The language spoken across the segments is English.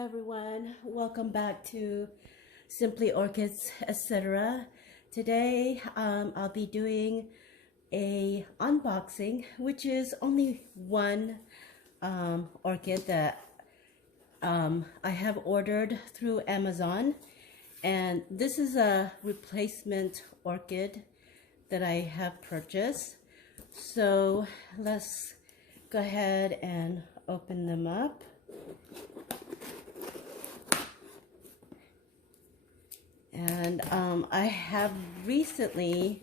Hi everyone, welcome back to Simply Orchids, etc. Today I'll be doing a unboxing, which is only one orchid that I have ordered through Amazon, and this is a replacement orchid that I have purchased. So let's go ahead and open them up. And I have recently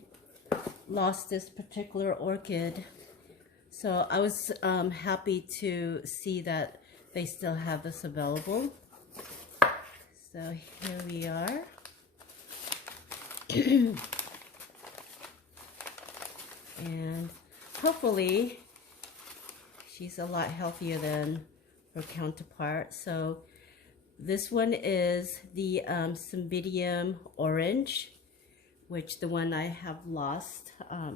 lost this particular orchid, so I was happy to see that they still have this available. So here we are. And hopefully she's a lot healthier than her counterpart. So this one is the Cymbidium Orange, which the one I have lost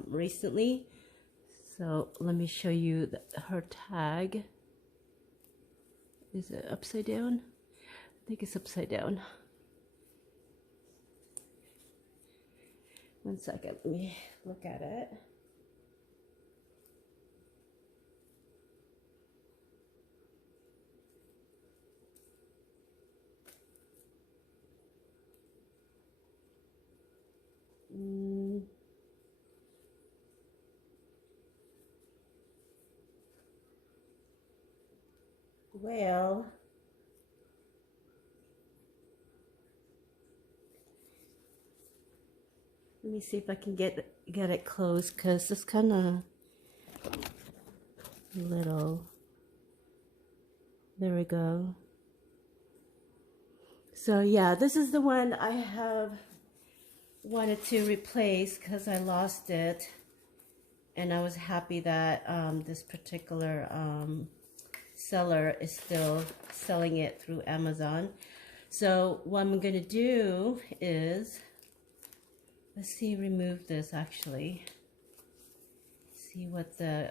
recently. So let me show you her tag. Is it upside down? I think it's upside down. One second, let me look at it. Well, let me see if I can get it closed, because it's kind of little. There we go. So yeah, this is the one I have wanted to replace because I lost it, and I was happy that this particular seller is still selling it through Amazon. So what I'm going to do is, let's see, remove this actually. See what the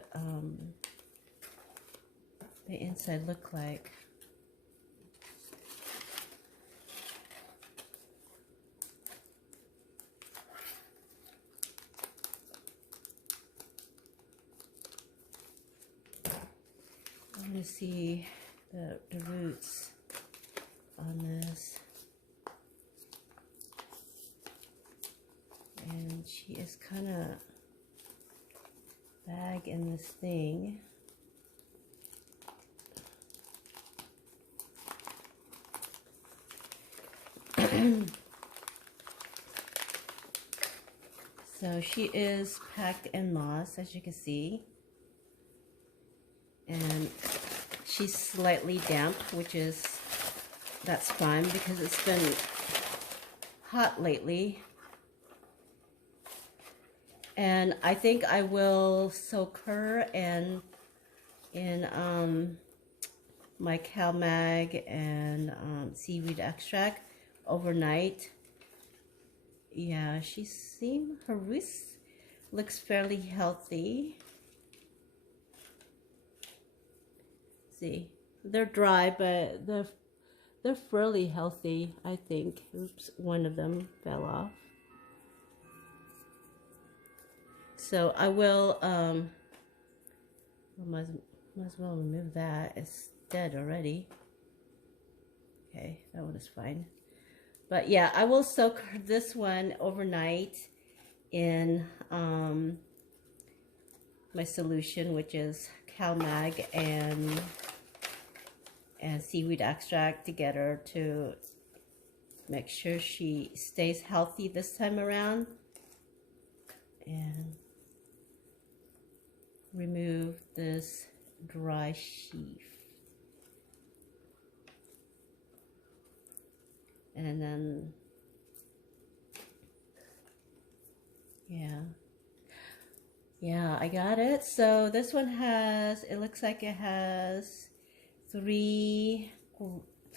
inside look like. I want to see the roots on this. And she is kind of bag in this thing. So she is packed in moss, as you can see. And she's slightly damp, that's fine because it's been hot lately. And I think I will soak her in my CalMag and seaweed extract overnight. Yeah, her roots looks fairly healthy. See, they're dry, but they're fairly healthy, I think. Oops, one of them fell off. So I will might as well remove that. It's dead already. Okay, that one is fine. But yeah, I will soak this one overnight in my solution, which is CalMag and seaweed extract, to get her to make sure she stays healthy this time around. And remove this dry sheath. And then, yeah, I got it. So this one has, it looks like it has three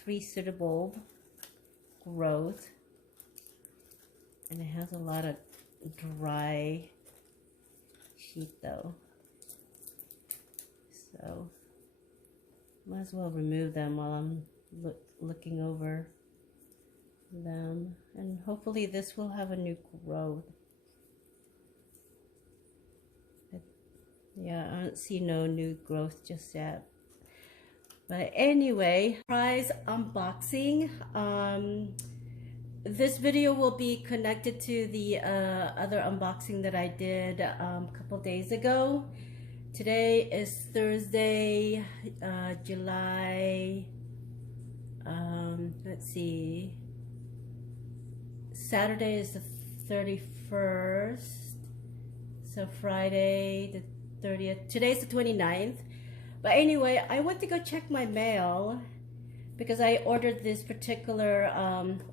pseudobulb growth, and it has a lot of dry sheath though. So might as well remove them while I'm looking over them, and hopefully this will have a new growth. Yeah, I don't see no new growth just yet. But anyway, surprise unboxing. This video will be connected to the other unboxing that I did a couple days ago. Today is Thursday, July, let's see, Saturday is the 31st, so Friday the 30th, today's the 29th. But anyway, I went to go check my mail because I ordered this particular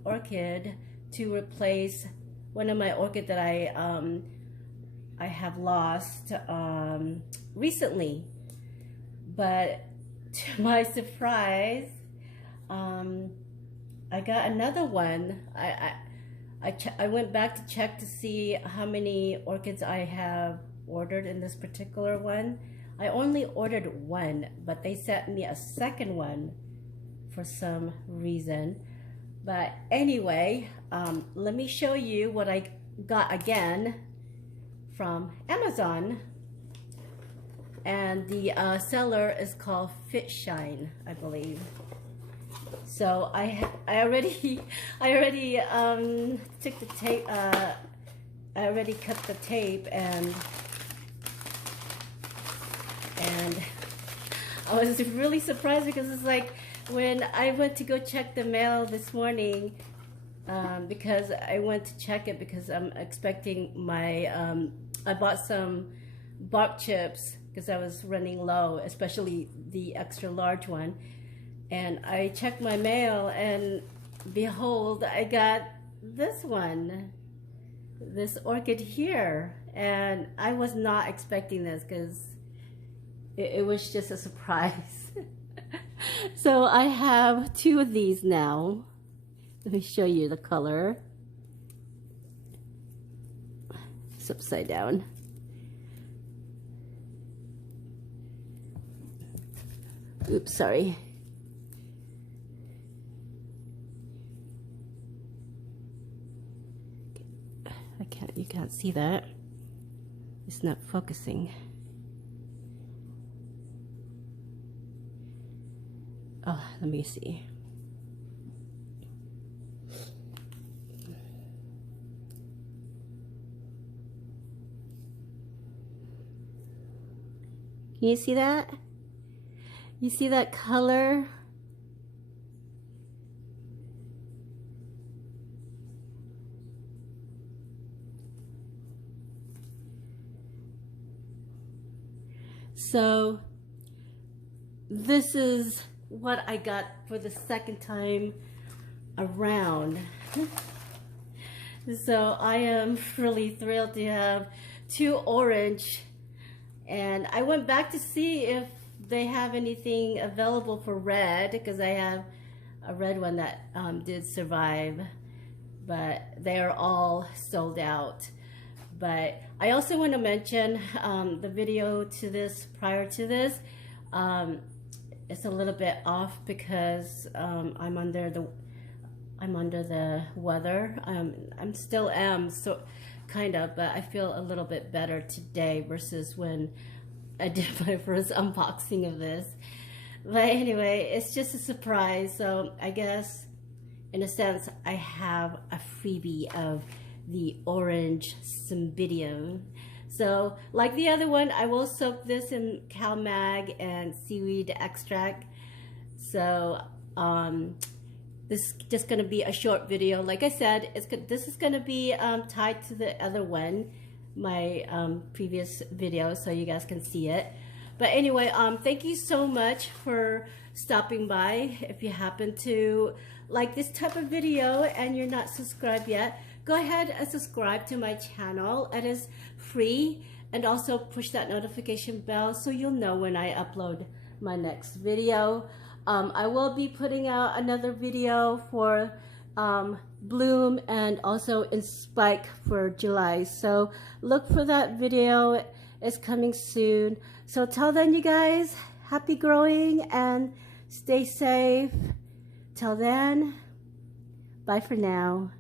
orchid to replace one of my orchid that I have lost recently. But to my surprise, I got another one. I went back to check to see how many orchids I have ordered in this particular one. I only ordered one, but they sent me a second one for some reason. But anyway, let me show you what I got again from Amazon. And the seller is called Fitshine, I believe. So I already took the tape. I already cut the tape, and I was really surprised because it's like when I went to go check the mail this morning, because I went to check it because I'm expecting my I bought some bark chips because I was running low, especially the extra large one. And I checked my mail, and behold, I got this one, this orchid here. And I was not expecting this because it was just a surprise. So I have two of these now. Let me show you the color. It's upside down. Oops, sorry. You can't see that. It's not focusing. Oh, let me see. Can you see that? You see that color? So this is what I got for the second time around. So I am really thrilled to have two orange, and I went back to see if they have anything available for red, because I have a red one that did survive, but they are all sold out. But I also want to mention the video to this, prior to this, it's a little bit off because I'm under the weather. I'm still so kind of, but I feel a little bit better today versus when I did my first unboxing of this. But anyway, it's just a surprise. So I guess in a sense I have a freebie of the orange Cymbidium. So like the other one, I will soak this in CalMag and seaweed extract. So this is just going to be a short video. Like I said, this is going to be tied to the other one, my previous video, so you guys can see it. But anyway, thank you so much for stopping by. If you happen to like this type of video and you're not subscribed yet, go ahead and subscribe to my channel. It is free, and also push that notification bell so you'll know when I upload my next video. I will be putting out another video for Bloom and also in Spike for July. So look for that video. It's coming soon. So till then, you guys, happy growing and stay safe. Until then, bye for now.